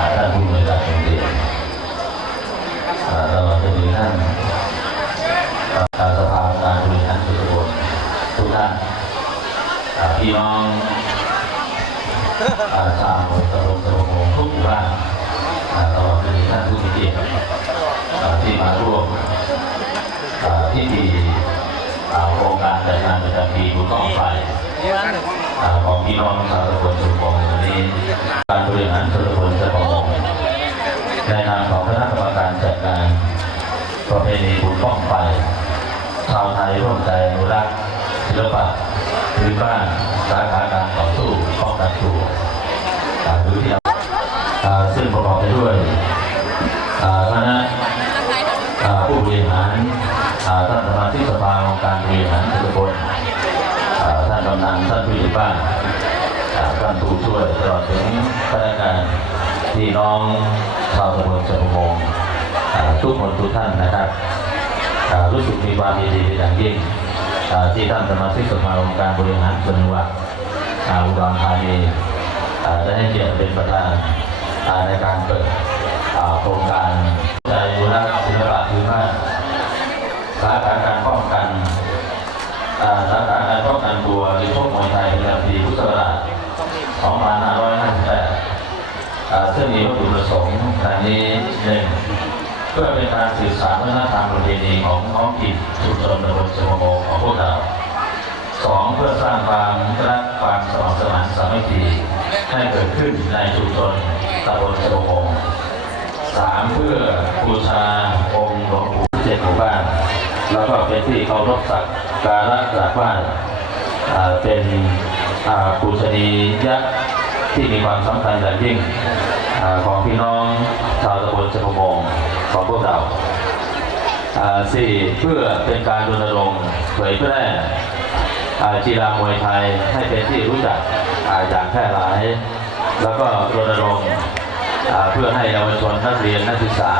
าท่านผู้บริหารโรงเรียนอ่าตลอดจนถึงท่านอ่าสภาการบริหารส่วนตำบลทุกท่านพี่น้องชาวตำบลตะโมงทุกหมู่บ้านอ่าตลอดจนถึงท่านผู้มีเกียรติที่มาร่วมอ่ดีโครงการจัดงานประจำปีบุญกองไฟของพี่น้องชาวตำบลสุโขงวันนี้การบริหารส่วน ประเพณีบุญบ้องไฟชาวไทยร่วมใจอนุรักษ์ศิลปะพื้นบ้านสาขาการต่อสู้ป้องกันตัวอ่าหรือที่ซึ่งประกอบไปด้วยอ่าคณะผู้บริหารท่านสมาชิกสภาองค์การบริหารส่วนท่านกำนันท่านผู้ใหญ่บ้านท่านผู้ช่วยตลอดถึงพนักงานพี่น้องชาวตำบลเฉลิมพงศ์ ทุกคนทุกท่านนะครับรู้สึกมีความยินดีเป็นอย่างยิ่งที่ท่านสมาชิกสภาองค์การบริหารส่วนจังหวัดอุดรธานีได้ให้เกียรติเป็นประธานในการเปิดโครงการใจบุรณะศิลปะพื้นบ้านสาขาการป้องกันสาขาการป้องกันตัวหรือพวกมวยไทยประจำปีพุทธศักราช2558ซึ่งมีวัตถุประสงค์ดังนี้หนึ่ง เพื่อเป็นการสื่อสารวัฒนธรรมประเพณีของท้องถิ่นชุมชนตำบลสมโภชของพวกเราสองเพื่อสร้างความรักความสมัครสมานสามัคคีให้เกิดขึ้นในชุมชนตำบลสมโภชสามเพื่อบูชาองค์หลวงปู่เจ็ดหมู่บ้าน แล้วก็เป็นที่เคารพสักการะกราบไหว้เป็นอ่าปูชนียะที่มีความสำคัญอย่างยิ่ง ของพี่น้องชาวตำบลเชพมงของพวกเราสี่เพื่อเป็นการรณรงค์เผยแพร่อ่ากีฬามวยไทยให้เป็นที่รู้จักอย่างแพร่หลาย แล้วก็รณรงค์เพื่อให้เยาวชนนักเรียนนักศึกษา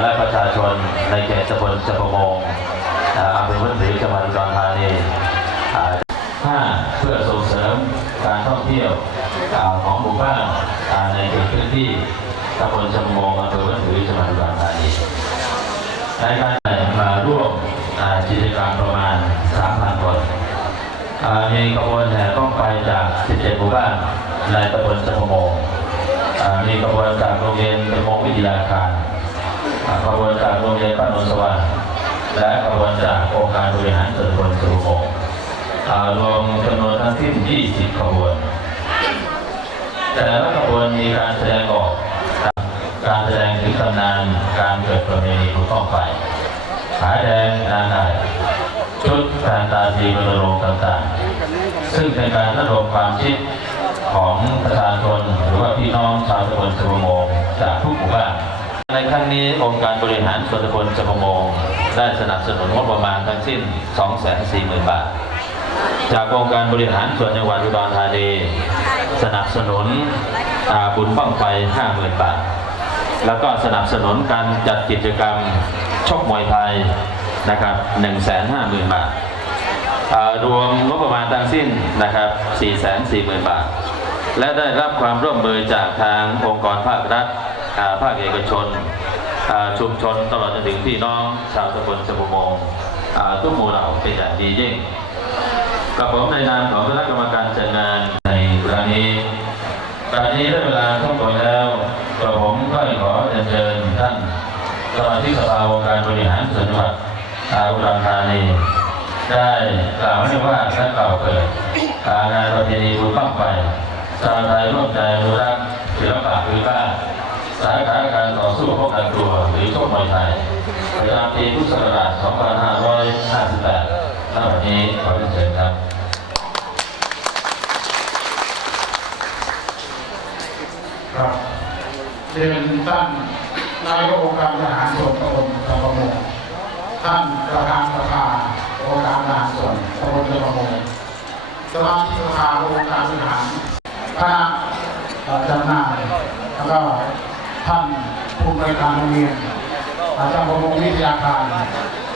และประชาชนในเขตตำบลจัปมงอาอำเภอวัดศรีจังหวัดอุดรธานีห้าเพื่อส่งเสริมการท่องเที่ยวของหมู่บ้าน พื้นที่ตำบลจัปมงอำเภอวัดศรีจังหวัดอุดรธานีในการมาร่วมกิจกรรมประมาณ 3,000 คนมีขบวนแห่ต้องไปจาก 17 หมู่บ้านในตำบลจัปมงอ่ามีขบวนจากโรงเรียนเป็นมงวิทยาคารขบวนจากโรงเรียนบ้านนนสว่างและขบวนจากองค์การบริหารส่วนตำบลสุโขงอ่ารวมจำนวนทั้งสิ้น 20 ขบวน แต่ละขบวนมีการแสดงออก การแสดงถึงตำนานการเกิดประเพณีภูต้องไฟผายแดงนางไก่ชุดแฟนตาซีรณรงค์ต่างๆ ซึ่งเป็นการระดมความคิดของประชาชนหรือว่าพี่น้องชาวตำบลสมโมงจากทุกหมู่บ้านในครั้งนี้องค์การบริหารส่วนตำบลสมโมงได้สนับสนุนงบประมาณทั้งสิ้น 240,000 บาท จากองค์การบริหารส่วนจังหวัดอุดรธานี สนับสนุนอาบุญบั้งไฟ50,000 บาท แล้วก็สนับสนุนการจัดกิจกรรมชกมวยไทยนะครับ150,000 บาทอ่ารวมงบประมาณทั้งสิ้นนะครับ440,000 บาท และได้รับความร่วมมือจากทางองค์กรภาครัฐภาคเอกชนชุมชนตลอดจนถึงพี่น้องชาวตำบลสมุมงทุกหมู่เหล่าเป็นอย่างดียิ่ง กับผมในนามของคณะกรรมการจัดงานในครั้งนี้ตอนนี้ได้เวลาทุ่มตรงแล้วกับผมก็ขอเรียนเชิญท่านสมาชิกสภาองค์การบริหารส่วนจังหวัดอาอุดรธานีได้กล่าวให้ว่าและกล่าวเกิดกางานประเพณีบุญบั้งไฟชาวไทยร่วมใจอนุรักศิลปะพื้นบ้านสาขาการต่อสู้ป้องกันตัวหรือชกมวยไทยประจำปีพุทธศักราช2558ณวันนี้ขอเรียนเชิญครับ ครับ เรียนท่านนายกองค์การบริหารส่วนตำบลตะบมงท่านประธานสภาองค์การบริหารส่วนตำบลตะบมงสมาชิกสภาองค์การบริหารคณะเอ่อจำหน่ายแล้วก็ท่านผู้บริการโรงเรียนอาจารย์ประมงวิทยาการ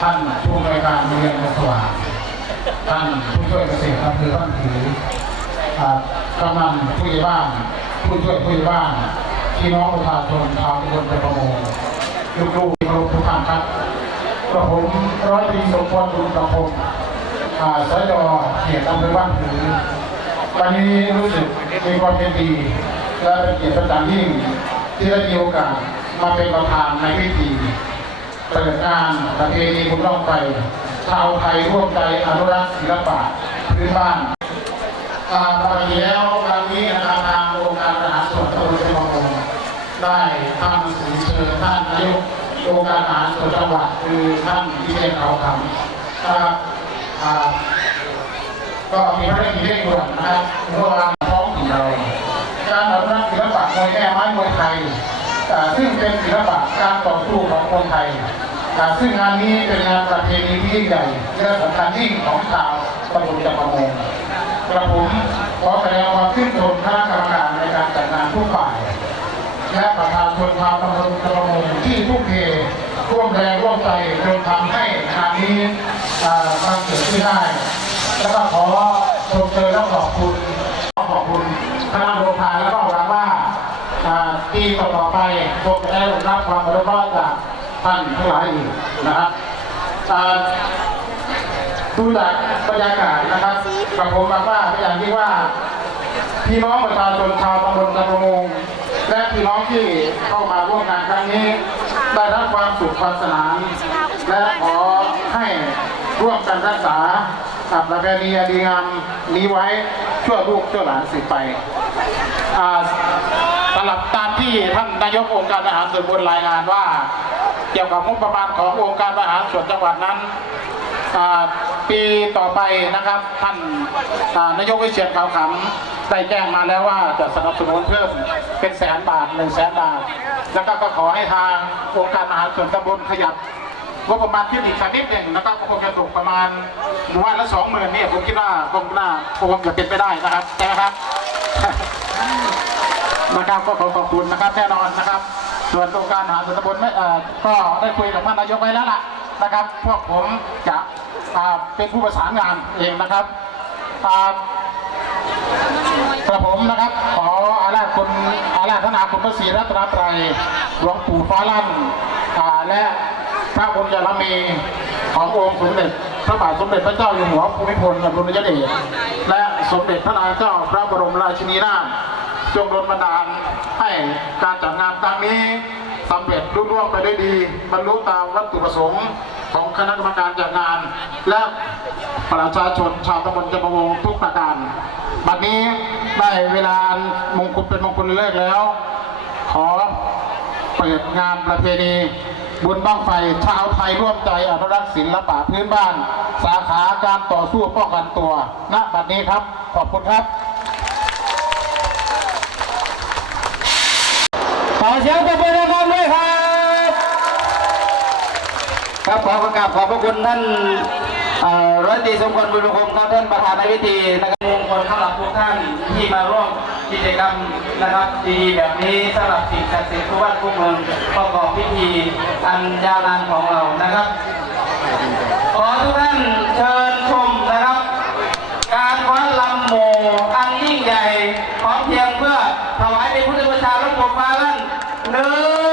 ท่านผู้บริการโรงเรียนกสว่างท่านผู้ช่วยเกษตรอำเภอบ้านผือกำนันผู้ใหญ่บ้านผู้ช่วยผู้ใหญ่บ้าน พี่น้องประชาชนชาวตำบลประมงลูกๆที่เคารพทุกท่านครับกระผมร้อยตรีสมพรบุญประพงศ์อ่าสยเขตอำเภอบ้านผือวันนี้รู้สึกมีความเป็นดี และเป็นเกียรติประจำยิ่งที่ได้มีโอกาสมาเป็นประธานในพิธีเปิดงานประเพณีบุญร่องไฟชาวไทยร่วมใจอนุรักษ์ศิลปะพื้นบ้านอ่าปกติแล้วครั้งนี้นะครับ ได้ทำหนังสือเชิญท่านนายกองค์การบริหาส่วนจังหวัดคือท่านวิเชียนเขาคำนะครับก็มีพระราชกิจเร่งด่วนนะครับเมื่อวานท้องถิ่นเราการอนุรักษ์ศิลปะมวยแม่ไม้มวยไทยซึ่งเป็นศิลปะการต่อสู้ของคนไทยซึ่งงานนี้เป็นงานประเพณีที่ยิ่งใหญ่และสำคัญยิ่งของชาวตำบลจังมงกระผมขอแสดงความชื่นชมคณะกรรมการในการจัดงานทุกฝ่าย และประชาชนชาวตำบลกระมงที่ทุ่มเทร่วมแรงร่วมใจจนทำให้งานนี้อ่ามันเกิดขึ้นได้ แล้วก็ขอชมเชยและขอบคุณขอบคุณคณะโรงทานและก็หวังว่าปีต่อๆไปคงจะได้รับความอนุเคราะห์จากท่านทั้งหลายอีกนะครับดูจากบรรยากาศนะครับกับผมบอกว่าอย่างที่ว่าพี่น้องประชาชนชาวตำบลกระมง และพี่น้องที่เข้ามาร่วมงานครั้งนี้ ได้รับความสุขความสนาน และขอให้ร่วมกันรักษาประเพณีอันดีงามนี้ไว้ชั่วลูกชั่วหลานสืบไปอ่าสำหรับตามที่ท่านนายกองค์การอาหารส่วนบนรายงานว่า เกี่ยวกับงบประมาณขององค์การอาหารส่วนจังหวัดนั้นอ่าปีต่อไปนะครับ ท่านอ่านายกวิเชียนขาวขำ ได้แจ้งมาแล้วว่าจะสนับสนุนเพิ่มเป็นแสนบาทหนึ่งแสนบาท แล้วก็ก็ขอให้ทางองค์การอาหารส่วนตำบลขยับงบประมาณขึ้นอีกสักนิดหนึ่งแล้วก็คงจะตกประมาณหมู่บ้านละสองหมื่นเนี่ยผมคิดว่าคงน่าคงจะเป็นไปได้นะครับใช่ครับนะครับก็ขอขอบคุณนะครับแน่นอนนะครับ ส่วนองค์การอาหารส่วนตำบลไม่เอ่อก็ได้คุยกับท่านนายกไว้แล้วล่ะนะครับ พวกผมจะเป็นผู้ประสานงานเองนะครับ กระผมนะครับ ขออาราธคุณอาราธนาคุณพระศรีรัตนตรัยหลวงปู่ฟ้าลั่นและพระบุญยารมีขององค์สมเด็จพระบาทสมเด็จพระเจ้าอยู่หัวภูมิพลอดุลยเดชและสมเด็จพระนางเจ้าพระบรมราชินีนาถจงโดนบันดาลให้การจัดงานครั้งนี้สำเร็จรุ่งร่วงไปได้ดีบรรลุตามวัตถุประสงค์ ของคณะกรรมการจัดงาน และประชาชนชาวตำบลจำปาวงทุกประการ บัดนี้ได้เวลามงคลเป็นมงคลเลิกแล้ว ขอเปิดงานประเพณีบุญบ้างไฟชาวไทยร่วมใจอนุรักษ์ศิลปะพื้นบ้าน สาขาการต่อสู้ป้องกันตัวณบัดนี้ครับ ขอบคุณครับ ขอเสียงปรบมือดังๆด้วยครับ ครับขอประกาศขอบพระคุณท่านร้อยตรีสมควรบุญประคมท่านประธานในพิธีนะครับมงคลสาหรับทุกท่านที่มาร่วมกิจกรรมนะครับดีแบบนี้สำหรับสิ่งศักดิ์สิทธิ์ทุกวัดทุกเมืองประกอบพิธีอันยาวนานของเรานะครับ ขอทุกท่านเชิญชมนะครับ การวัดลำโมอันยิ่งใหญ่พร้อมเพียงเพื่อถวายในพุทธบูชาหลวงปู่ฟ้าลั่นหนึ่ง